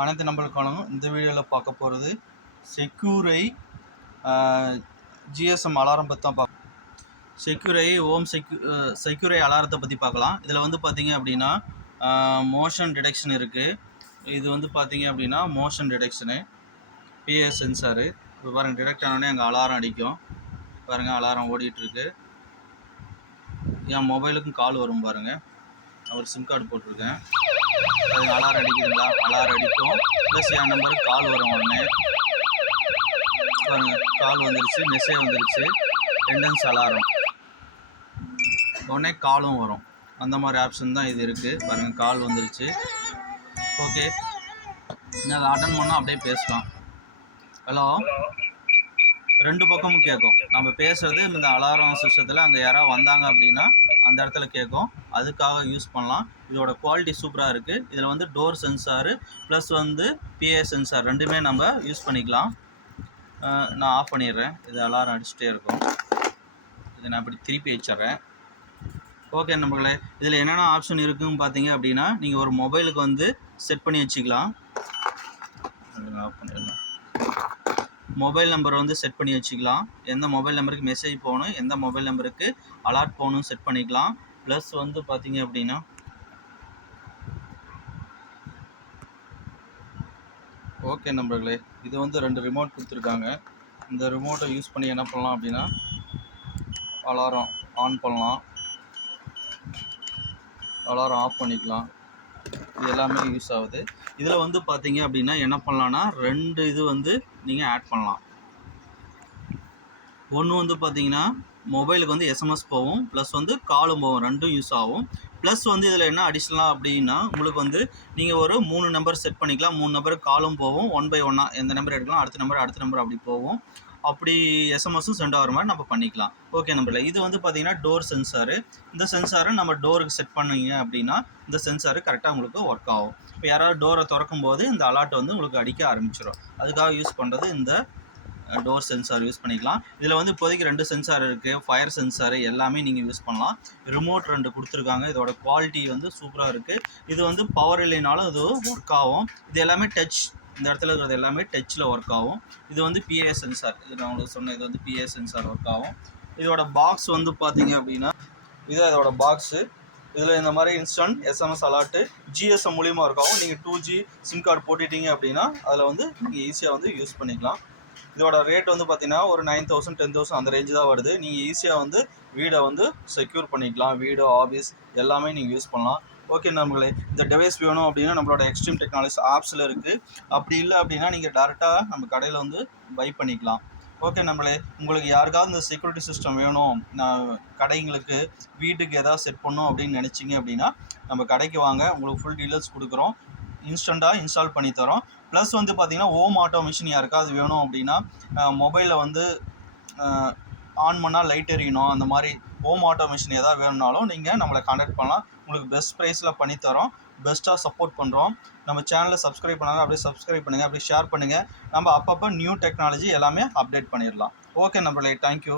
அனைத்து நம்பர்களுக்கான இந்த வீடியோவில் பார்க்க போகிறது செக்யூரை GSM அலாரம் பற்றி தான் பார்க்க. செக்யூரை செக்யூரை அலாரத்தை பற்றி பார்க்கலாம். இதில் வந்து பார்த்தீங்க அப்படின்னா மோஷன் டிடெக்ஷன் இருக்குது. இது வந்து பார்த்தீங்க அப்படின்னா மோஷன் டிடெக்ஷனு PA சென்சாரு. இப்போ பாருங்கள், டிடெக்ட் ஆனோடனே அங்கே அலாரம் அடிக்கும். பாருங்கள், அலாரம் ஓடிட்டுருக்கு. என் மொபைலுக்கும் கால் வரும் பாருங்கள். நான் ஒரு சிம் கார்டு போட்டிருக்கேன். அலாரம் அடிக்குதுங்களா? அலாரம் அடிக்கும். ப்ளஸ் என் நம்பருக்கு கால் வரும். உடனே பாருங்கள், கால் வந்துருச்சு, மெசேஜ் வந்துருச்சு, டெண்டன்ஸ் அலாரம். உடனே காலும் வரும். அந்த மாதிரி ஆப்ஷன் தான் இது இருக்குது. பாருங்கள், கால் வந்துருச்சு. ஓகே, நான் அதை அட்டன் பண்ணால் அப்படியே பேசலாம். ஹலோ, ரெண்டு பக்கமும் கேட்கும். நம்ம பேசுகிறது இந்த அலாரம் சிஸ்டத்தில் அங்கே யாராவது வந்தாங்க அப்படின்னா அந்த இடத்துல கேட்கும். அதுக்காக யூஸ் பண்ணலாம். இதோட குவாலிட்டி சூப்பராக இருக்குது. இதில் வந்து டோர் சென்சாரு ப்ளஸ் வந்து PA சென்சார் ரெண்டுமே நம்ம யூஸ் பண்ணிக்கலாம். நான் ஆஃப் பண்ணிடுறேன். இது அலாரம் அடிச்சுட்டே இருக்கும். இதை நான் இப்படி திருப்பி வச்சிட்றேன். ஓகே நம்பர்களே, இதில் என்னென்ன ஆப்ஷன் இருக்குதுன்னு பார்த்தீங்க அப்படின்னா, நீங்கள் ஒரு மொபைலுக்கு வந்து செட் பண்ணி வச்சுக்கலாம். ஆஃப் பண்ணிடலாம். மொபைல் நம்பர் வந்து செட் பண்ணி வச்சுக்கலாம். எந்த மொபைல் நம்பருக்கு மெசேஜ் போகணும், எந்த மொபைல் நம்பருக்கு அலர்ட் போகணும் செட் பண்ணிக்கலாம். ப்ளஸ் வந்து பார்த்தீங்க அப்படின்னா ஓகே நம்பர்களே, இது வந்து 2 ரிமோட் கொடுத்துருக்காங்க. இந்த ரிமோட்டை யூஸ் பண்ணி என்ன பண்ணலாம் அப்படின்னா அலாரம் ஆன் பண்ணலாம், அலாரம் ஆஃப் பண்ணிக்கலாம். இது எல்லாமே யூஸ் ஆகுது. இதில் வந்து பார்த்தீங்க அப்படின்னா என்ன பண்ணலான்னா 2 இது வந்து நீங்கள் ஆட் பண்ணலாம். ஒன்று வந்து பார்த்தீங்கன்னா மொபைலுக்கு வந்து SMS போகும், ப்ளஸ் வந்து காலும் போகும். ரெண்டும் யூஸ் ஆகும். ப்ளஸ் வந்து இதில் என்ன அடிஷ்னலாக அப்படின்னா உங்களுக்கு வந்து நீங்கள் ஒரு 3 நம்பர் செட் பண்ணிக்கலாம். 3 நம்பருக்கு காலும் போகும். 1 by 1 எந்த நம்பர் எடுக்கலாம், அடுத்த நம்பர் அப்படி போகும். அப்படி SMSும் சென்ட் ஆகிற மாதிரி நம்ம பண்ணிக்கலாம். ஓகே நம்பரில் இது வந்து பார்த்தீங்கன்னா டோர் சென்சாரு. இந்த சென்சாரை நம்ம டோருக்கு செட் பண்ணிங்க அப்படின்னா இந்த சென்சாரு கரெக்டாக உங்களுக்கு ஒர்க் ஆகும். இப்போ யாராவது டோரை திறக்கும் போது இந்த அலர்ட் வந்து உங்களுக்கு அடிக்க ஆரம்பிச்சிடும். அதுக்காக யூஸ் பண்ணுறது இந்த டோர் சென்சார் யூஸ் பண்ணிக்கலாம். இதில் வந்து இப்போதைக்கு 2 சென்சார் இருக்குது. ஃபயர் சென்சாரு எல்லாமே நீங்கள் யூஸ் பண்ணலாம். ரிமோட் 2 கொடுத்துருக்காங்க. இதோட குவாலிட்டி வந்து சூப்பராக இருக்குது. இது வந்து பவர் இல்லைனாலும் இது ஒர்க் ஆகும். இது எல்லாமே டச், இந்த இடத்துல இருக்கிறது எல்லாமே டச்சில் ஒர்க் ஆகும். இது வந்து PA சென்சார். இது நான் உங்களுக்கு சொன்னேன், இது வந்து PA சென்சார் ஒர்க் ஆகும். இதோட பாக்ஸ் வந்து பார்த்தீங்க அப்படின்னா இதுதான் இதோட பாக்ஸு. இதில் இந்த மாதிரி இன்ஸ்டன்ட் SMS அலர்ட்டு GSM மூலியமாக இருக்காகும். நீங்கள் 2G சிம் கார்டு போட்டுட்டீங்க அப்படின்னா அதில் வந்து நீங்கள் ஈஸியாக வந்து யூஸ் பண்ணிக்கலாம். இதோட ரேட் வந்து பார்த்தீங்கன்னா ஒரு 9,000 10,000 அந்த ரேஞ்சு தான் வருது. நீங்கள் ஈஸியாக வந்து வீடை வந்து செக்யூர் பண்ணிக்கலாம். வீடு, ஆஃபீஸ் எல்லாமே நீங்கள் யூஸ் பண்ணலாம். ஓகே நம்பர்களே, இந்த டிவைஸ் வேணும் அப்படின்னா நம்மளோட Xtream டெக்னாலஜிஸ் ஆப்ஸில் இருக்குது. அப்படி இல்லை அப்படின்னா நீங்கள் டேரெக்டாக நம்ம கடையில் வந்து பை பண்ணிக்கலாம். ஓகே நம்பளே, உங்களுக்கு யாருக்காவது இந்த செக்யூரிட்டி சிஸ்டம் வேணும், கடைங்களுக்கு வீட்டுக்கு எதாவது செட் பண்ணணும் அப்படின்னு நினச்சிங்க அப்படின்னா நம்ம கடைக்கு வாங்க, உங்களுக்கு ஃபுல் டீட்டெயில்ஸ் கொடுக்குறோம். இன்ஸ்டண்ட்டாக இன்ஸ்டால் பண்ணி தரோம். ப்ளஸ் வந்து பார்த்திங்கன்னா ஹோம் ஆட்டோமேஷன் யாருக்காவது வேணும் அப்படின்னா மொபைலில் வந்து ஆன் பண்ணால் லைட் எரியணும், அந்த மாதிரி ஹோம் ஆட்டோமேஷன் எதாவது வேணும்னாலும் நீங்கள் நம்மளை கான்டாக்ட் பண்ணலாம். உங்களுக்கு பெஸ்ட் ப்ரைஸில் பண்ணித்தரோம். பெஸ்ட்டாக சப்போர்ட் பண்ணுறோம். நம்ம சேனலை சப்ஸ்கிரைப் பண்ணாங்க, அப்படியே சப்ஸ்கிரைப் பண்ணுங்கள், அப்படியே ஷேர் பண்ணுங்கள். நம்ம அப்பப்போ நியூ டெக்னாலஜி எல்லாமே அப்டேட் பண்ணிடலாம். ஓகே நம்பர்களே, தேங்க்யூ.